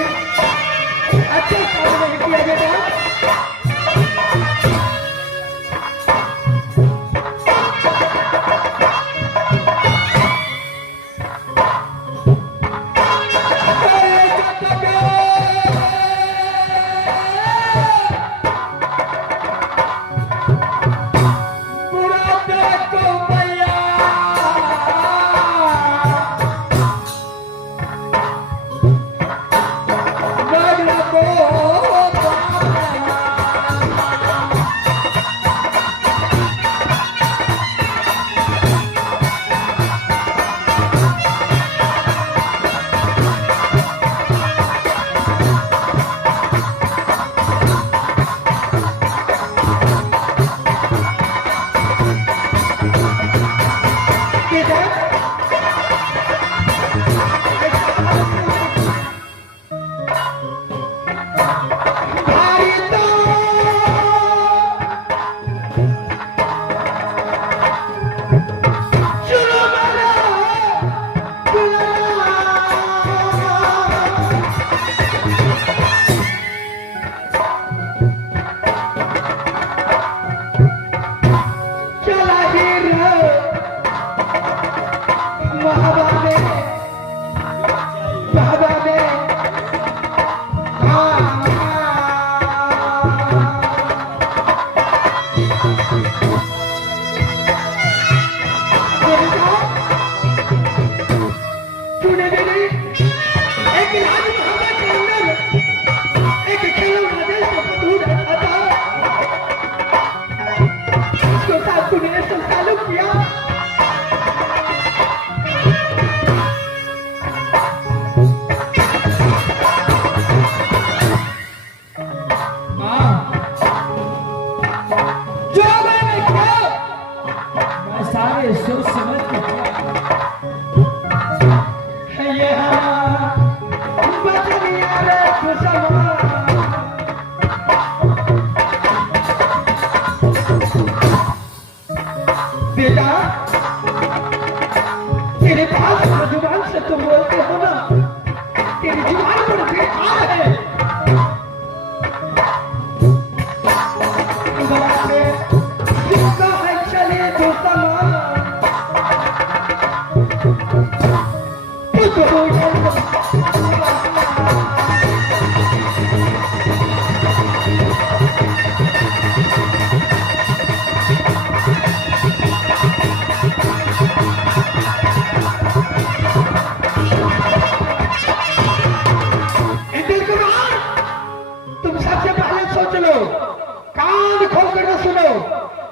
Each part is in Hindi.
अच्छा काम नहीं किया बेटा।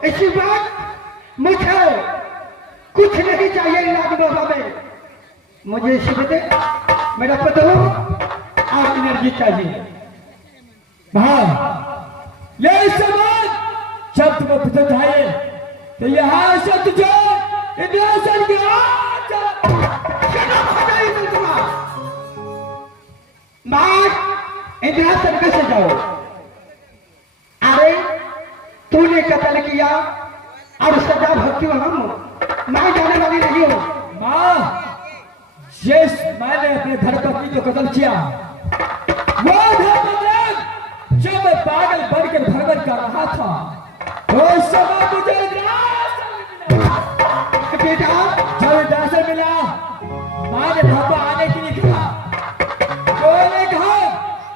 इसी बात मुझे कुछ नहीं चाहिए इलाज बाबा में, मुझे सिर्फ मेरा पद हो और एनर्जी चाहिए। हाँ, ये समाज जब तुम्हें पसंद आए तो यहाँ से तुझे इंद्रासन की इंद्रासन कैसे जाओ? अरे तूने कत्ल किया और सजा भक्ति हम मैं जाने वाली नहीं हूँ। माँ, जिस मैंने अपने धर्मपत्नी को कत्ल किया वो धर्मपत्नी जब मैं पागल बनकर भगवान कर रहा था उस समय मुझे बेटा जब इंद्रासन मिला माँ ने भापा आने के लिए कहा तो ने कहा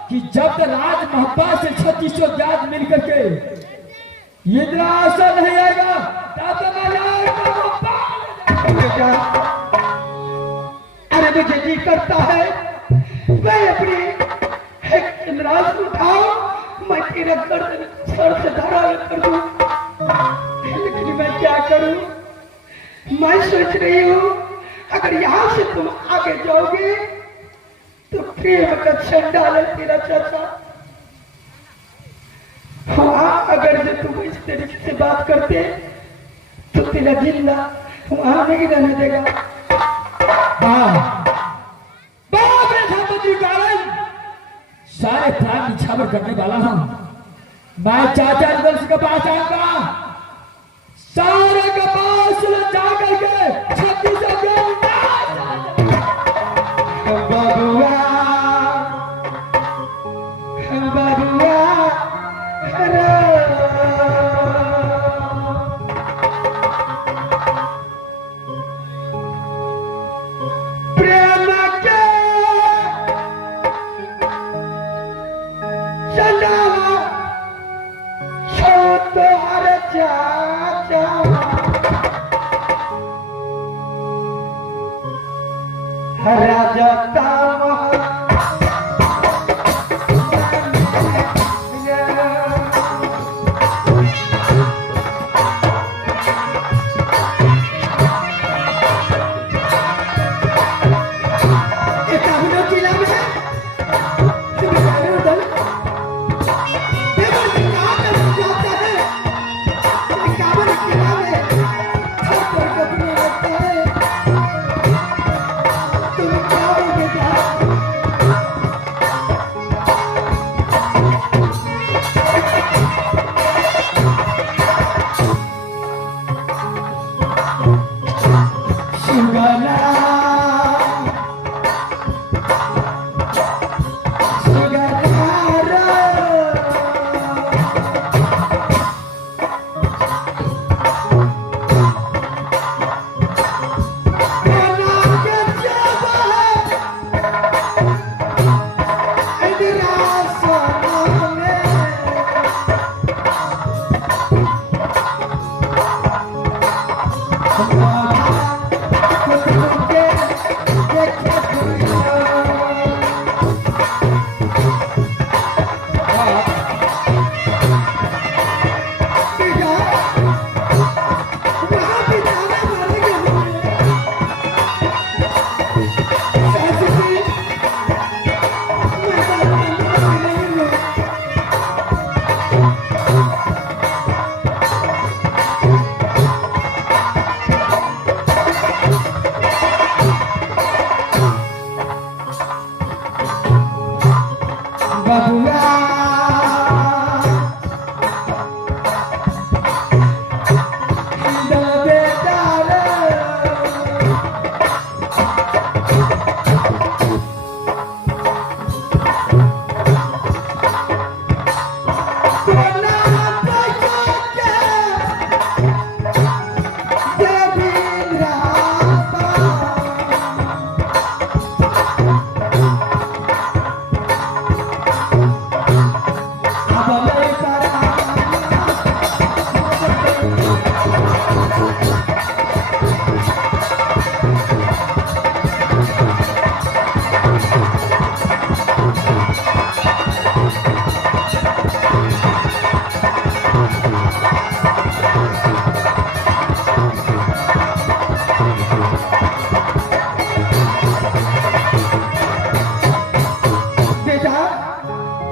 कि जब तक राज महब्बा से 3600 जात मिल करके इंद्रासन नहीं आएगा तब तक बेटा। अरे मुझे जी करता है मैं अपनी एक इंद्रासन उठाऊं, मैं तेरा गर्दन सर से धरा कर दूं, लेकिन मैं क्या करूं? मैं सोच रही हूं अगर यहां से तुम आगे जाओगे तो प्रेम का चंडाल है तेरा चाचा। हाँ, अगर जो तुम इस तरीके से बात करते तो तेरा जिंदा वहां नहीं रहने देगा। बाप रे धर्मपत्नी कारण सारे प्राण निछावर करने वाला हूं। मैं चाचा वंश के पास आऊंगा, सारे के पास जा करके 3600 चंदावा छो तोहर चाचा राजा तामा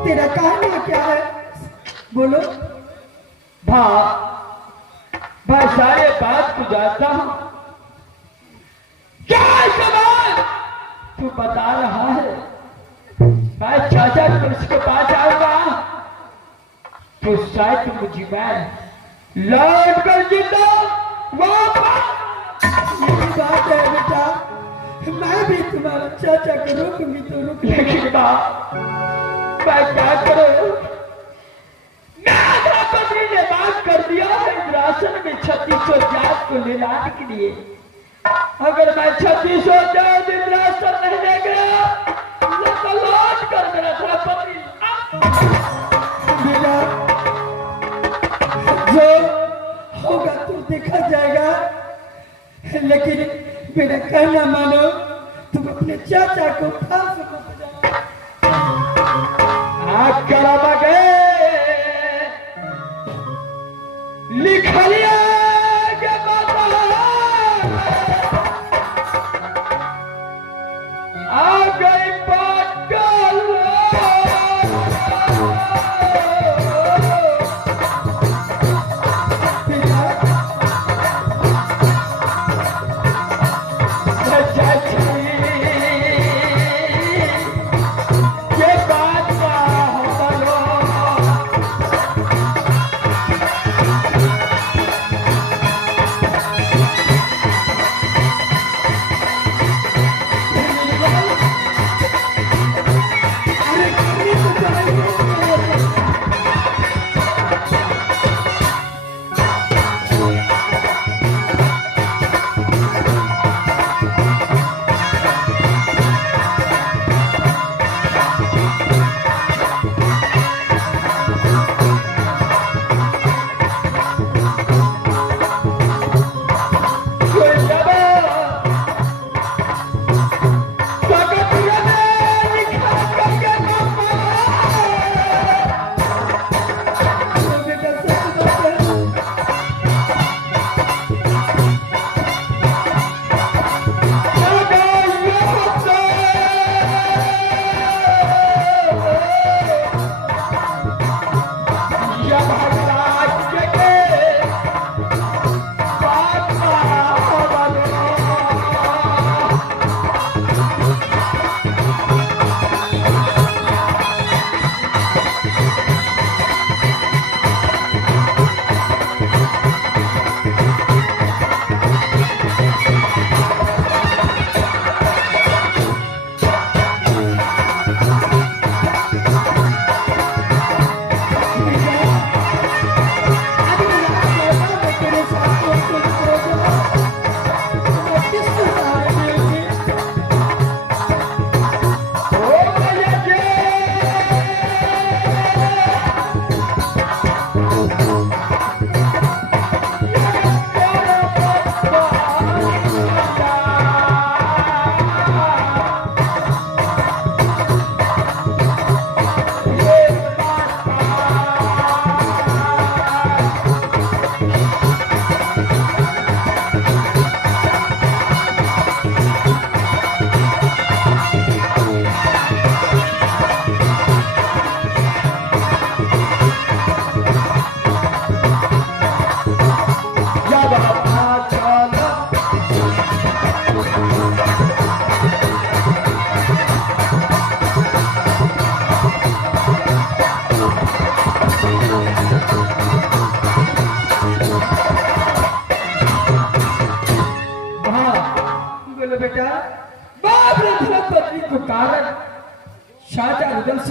तेरा कहना क्या है बोलो। मैं सारे बात को जानता हूं। क्या सवाल तू बता रहा है? मैं चाचा तो उसके पास आऊंगा तो शायद मुझे मैं लौट कर जिंदा वापस। यही बात है बेटा, मैं भी तुम्हारा चाचा को रोकूंगी तो रुक, लेकिन मैं क्या करूं? पत्नी ने बात कर दिया है इंद्रासन में 3600 जात को ले लाने के लिए। अगर मैं 3600 जात इंद्रासन नहीं ले गया तो लौट कर मेरा था पत्नी। बेटा जो होगा तो देखा जाएगा, लेकिन मेरा कहना मानो, तुम अपने चाचा को फांस मत जाओ। लिख लिया के बता आ गई पागल।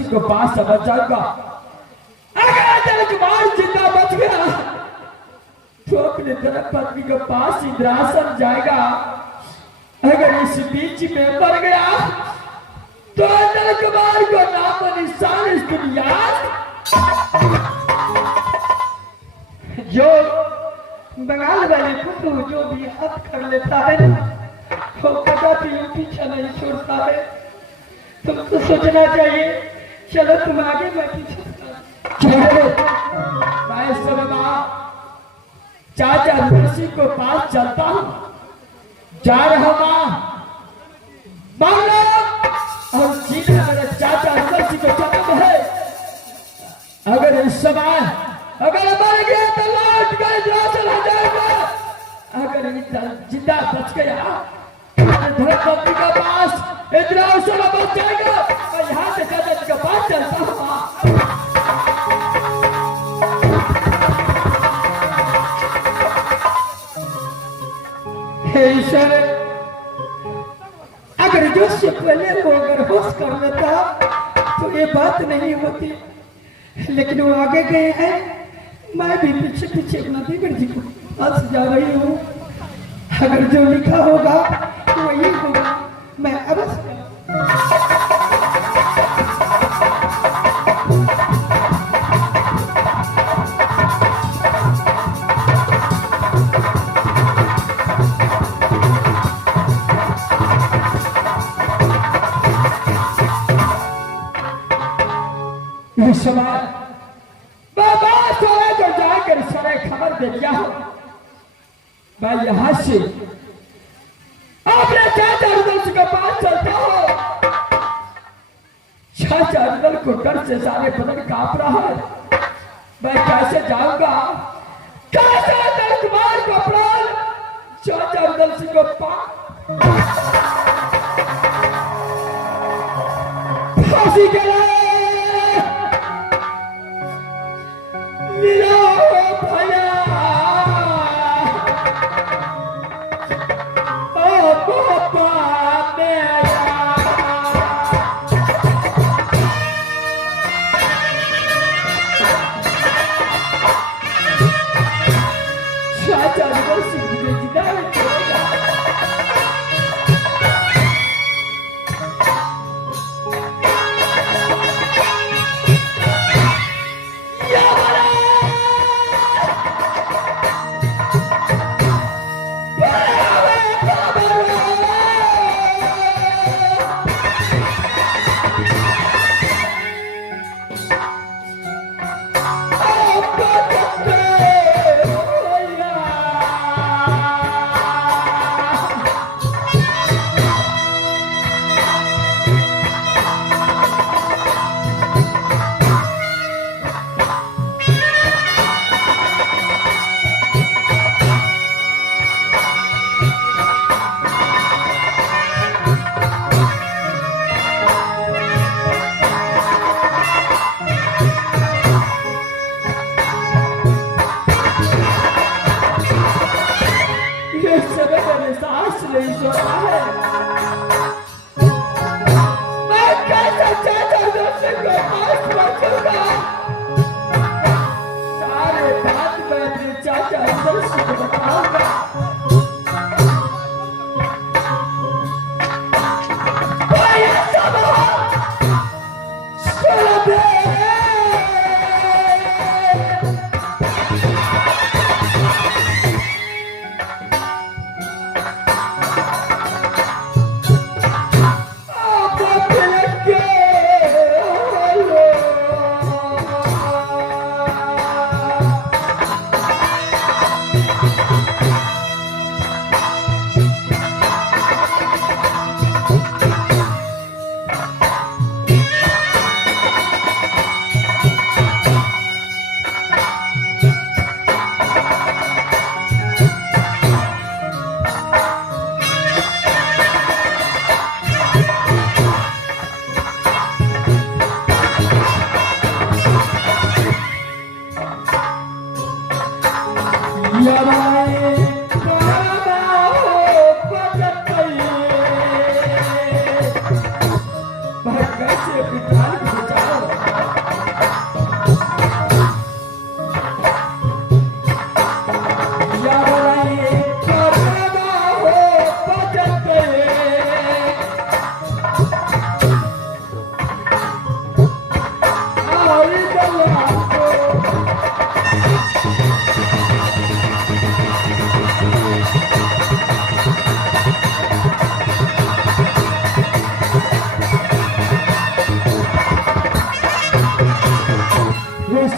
सिंह को पास समझ जाऊंगा। अगर तिलकमान जिंदा बच गया तो अपने धर्मपत्नी के पास इंद्रासन जाएगा। अगर इस बीच में मर गया तो तिलकमान को नाम निशान इस दुनिया। जो बंगाल वाले पुत्र जो भी हाथ कर लेता है ना, वो कदापि पीछा नहीं छोड़ता है। तुमको सोचना चाहिए, चलो तुम आगे मैं पीछे। मैं इस समय चाचा ऋषि को पास चलता हूँ, जा रहा मानो और जीना मेरे चाचा ऋषि को जन्म है। अगर इस समय अगर मर गया तो लौट कर इंद्रासन हो जाएगा। अगर जिंदा बच गया धर्मपत्नी के पास इंद्रासन बच जाएगा। मैं यहाँ से चाचा जी के पास चलता हूँ। ईश्वर, अगर जो से पहले वो अगर होश कर लेता तो ये बात नहीं होती, लेकिन वो आगे गए हैं। मैं भी पीछे पीछे अपना देवर जी को पास जा रही हूँ। अगर जो लिखा होगा तो वही होगा। मैं अवश्य समय बाबा सोए तो जाकर सारे खबर दे दिया हो। मैं यहाँ से अपने चाचा रुदल के पास चलता हूँ। चाचा रुदल को डर से सारे बदन कांप रहा है। मैं कैसे जाऊंगा, कैसे दर्दमार को प्राण चाचा रुदल सिंह को फांसी के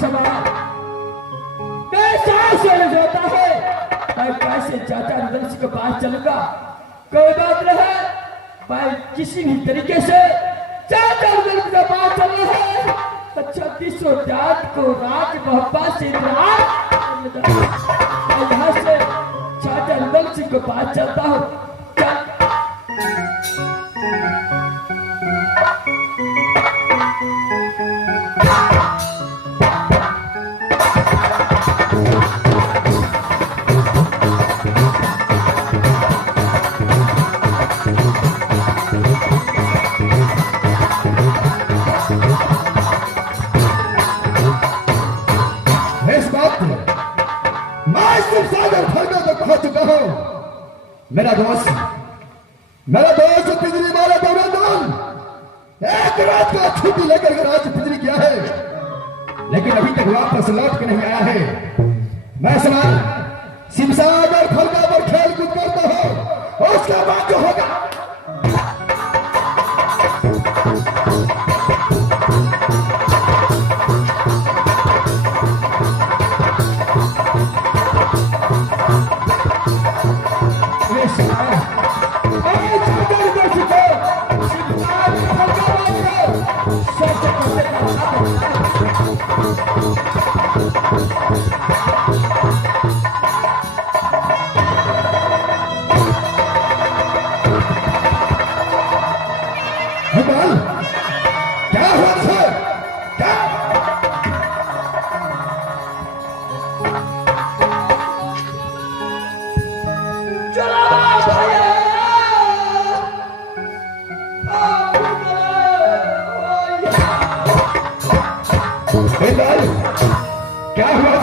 सवाल कैसा समझ होता है? मैं कैसे चाचा रघुवंश के पास चलूंगा? कोई बात नहीं, मैं किसी भी तरीके से चाचा रघुवंश के पास चलना है। अच्छा 36 जात को राज मोहब्बत से मैं यहाँ से चाचा रघुवंश के पास चलता हूँ। चल। मेरा दोस्त पिंजरी वाला दौरान एक रात का छुट्टी लेकर के आज पिंजरी गया है, लेकिन अभी तक वापस लौट के नहीं आया है। मैं सवाल सिमसाग और फलका पर खेल कूद करता हूं और उसका बाद जो होगा क्या हुआ था? क्या क्या हुआ